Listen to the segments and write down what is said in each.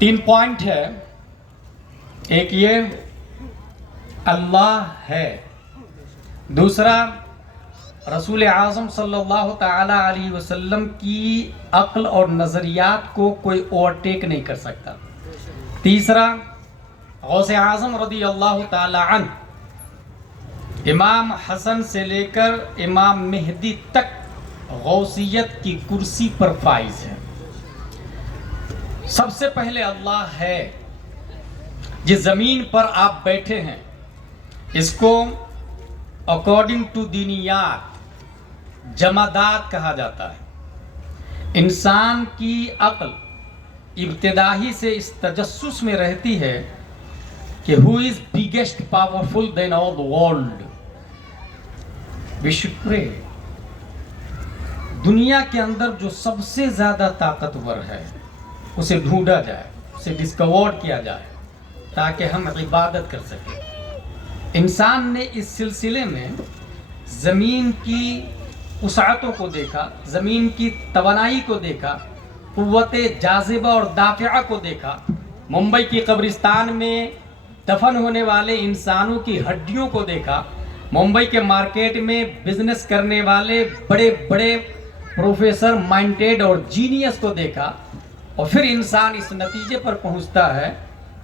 तीन पॉइंट है। एक ये अल्लाह है, दूसरा रसूल आज़म सल्लल्लाहु ताला अलैहि वसल्लम की अक्ल और नज़रियात को कोई ओवरटेक नहीं कर सकता, तीसरा गौसे आज़म रदी अल्लाह ताला अन्हु इमाम हसन से लेकर इमाम मेहदी तक गौसियत की कुर्सी पर फाइज है। सबसे पहले अल्लाह है। जिस ज़मीन पर आप बैठे हैं इसको अकॉर्डिंग टू दीनियात जमादात कहा जाता है। इंसान की अक्ल इब्तिदाही से इस तजस्सुस में रहती है कि who is biggest powerful than all the world, we should pray. दुनिया के अंदर जो सबसे ज्यादा ताकतवर है उसे ढूंढा जाए, उसे डिस्कवर किया जाए ताकि हम इबादत कर सकें। इंसान ने इस सिलसिले में ज़मीन की वसाअतों को देखा, ज़मीन की तवानाई को देखा, क़ुव्वते जाज़िबा और दाफ़िआ को देखा, मुंबई की कब्रिस्तान में दफन होने वाले इंसानों की हड्डियों को देखा, मुंबई के मार्केट में बिजनेस करने वाले बड़े बड़े प्रोफेसर माइंडेड और जीनियस को देखा, और फिर इंसान इस नतीजे पर पहुंचता है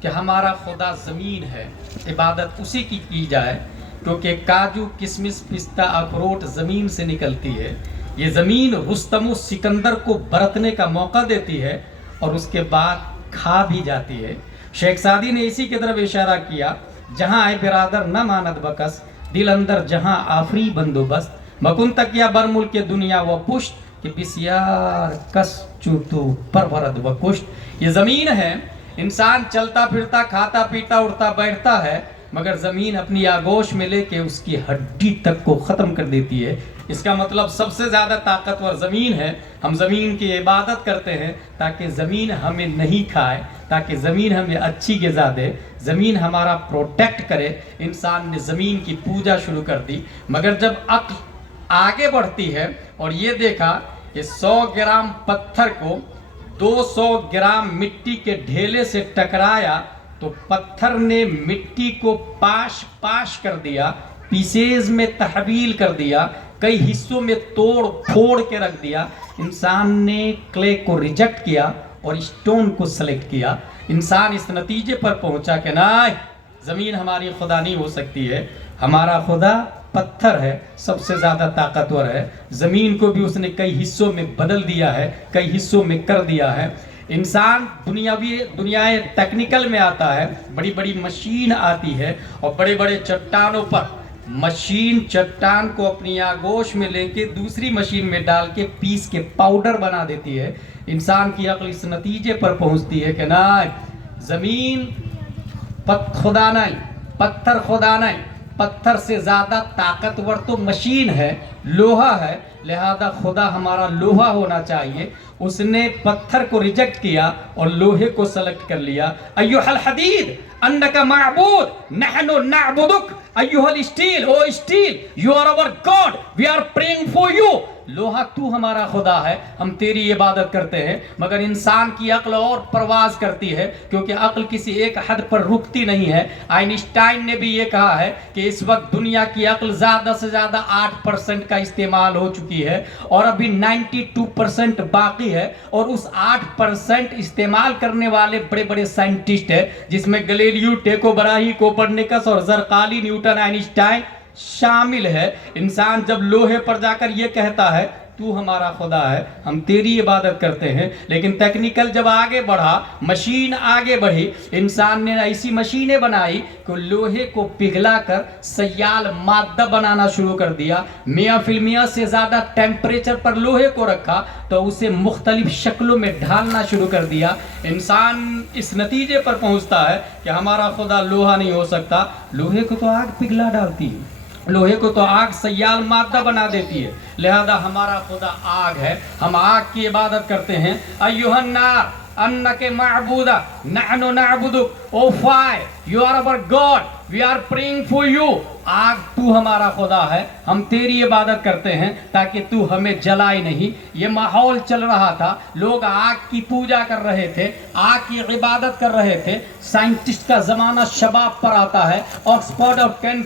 कि हमारा खुदा ज़मीन है, इबादत उसी की जाए, क्योंकि काजू किशमिश पिस्ता अखरोट ज़मीन से निकलती है। ये ज़मीन रुस्तम सिकंदर को बरतने का मौका देती है और उसके बाद खा भी जाती है। शेख सादी ने इसी की तरफ इशारा किया, जहाँ आए बिरादर न मानद बकस, दिल अंदर जहाँ आफरी बंदोबस्त, मकुन तक या बरमुल के दुनिया व पुष्ट कि बिस्यार कस चूतू परवरद व कुष्ट। ये ज़मीन है। इंसान चलता फिरता खाता पीता उठता बैठता है, मगर ज़मीन अपनी आगोश में लेके उसकी हड्डी तक को ख़त्म कर देती है। इसका मतलब सबसे ज़्यादा ताकतवर ज़मीन है। हम ज़मीन की इबादत करते हैं ताकि ज़मीन हमें नहीं खाए, ताकि ज़मीन हमें अच्छी ग़िज़ा दे, ज़मीन हमारा प्रोटेक्ट करे। इंसान ने ज़मीन की पूजा शुरू कर दी, मगर जब अक्ल आगे बढ़ती है और ये देखा कि 100 ग्राम पत्थर को 200 ग्राम मिट्टी के ढेले से टकराया तो पत्थर ने मिट्टी को पाश पाश कर दिया, पीसेज में तहवील कर दिया, कई हिस्सों में तोड़ फोड़ के रख दिया। इंसान ने क्ले को रिजेक्ट किया और स्टोन को सेलेक्ट किया। इंसान इस नतीजे पर पहुंचा कि नहीं, ज़मीन हमारी खुदा नहीं हो सकती है, हमारा खुदा पत्थर है, सबसे ज़्यादा ताकतवर है। ज़मीन को भी उसने कई हिस्सों में बदल दिया है, कई हिस्सों में कर दिया है। इंसान दुनियाए टेक्निकल में आता है, बड़ी बड़ी मशीन आती है और बड़े बड़े चट्टानों पर मशीन चट्टान को अपनी आगोश में लेके दूसरी मशीन में डाल के पीस के पाउडर बना देती है। इंसान की अक्ल इस नतीजे पर पहुंचती है कि ना, ज़मीन खुदा नहीं, पत्थर खुदा नहीं, पत्थर से ज़्यादा ताकतवर तो मशीन है, लोहा है, लिहाजा खुदा हमारा लोहा होना चाहिए। उसने पत्थर को रिजेक्ट किया और लोहे को सेलेक्ट कर लिया। अय्युहल हदीद अन्नका माबूद नहनु नअबुदुक अय्युहल steel, O steel you are our God, we are praying for you. लोहा तू हमारा खुदा है, हम तेरी इबादत करते हैं। मगर इंसान की अक्ल और परवाज करती है, क्योंकि अक्ल किसी एक हद पर रुकती नहीं है। आइंस्टाइन ने भी ये कहा है कि इस वक्त दुनिया की अक्ल ज़्यादा से ज़्यादा 8% का इस्तेमाल हो चुकी है और अभी 92% बाकी है। और उस 8% इस्तेमाल करने वाले बड़े बड़े साइंटिस्ट हैं, जिसमें गैलीलियो, टेको बराही, कोपरनिकस और ज़रकाली, न्यूटन, आइंस्टाइन शामिल है। इंसान जब लोहे पर जाकर ये कहता है तू हमारा खुदा है, हम तेरी इबादत करते हैं, लेकिन टेक्निकल जब आगे बढ़ा, मशीन आगे बढ़ी, इंसान ने ऐसी मशीनें बनाई कि लोहे को पिघलाकर सयाल मादा बनाना शुरू कर दिया। मियाँ फिल्मिया से ज़्यादा टेम्परेचर पर लोहे को रखा तो उसे मुख्तलिफ शक्लों में ढालना शुरू कर दिया। इंसान इस नतीजे पर पहुँचता है कि हमारा खुदा लोहा नहीं हो सकता। लोहे को तो आग पिघला डालती है, लोहे को तो आग सयाल मादा बना देती है, लिहाजा हमारा खुदा आग है, हम आग की इबादत करते हैं। अय्युहन नार अन्नके मअबूदा नहनु नअबुदुक, O fire you are our God, we are praying for you. आग तू हमारा खुदा है, हम तेरी इबादत करते हैं ताकि तू हमें जलाए नहीं। ये माहौल चल रहा था, लोग आग की पूजा कर रहे थे, आग की इबादत कर रहे थे। साइंटिस्ट का जमाना शबाब पर आता है, ऑक्सफोर्ड और कैन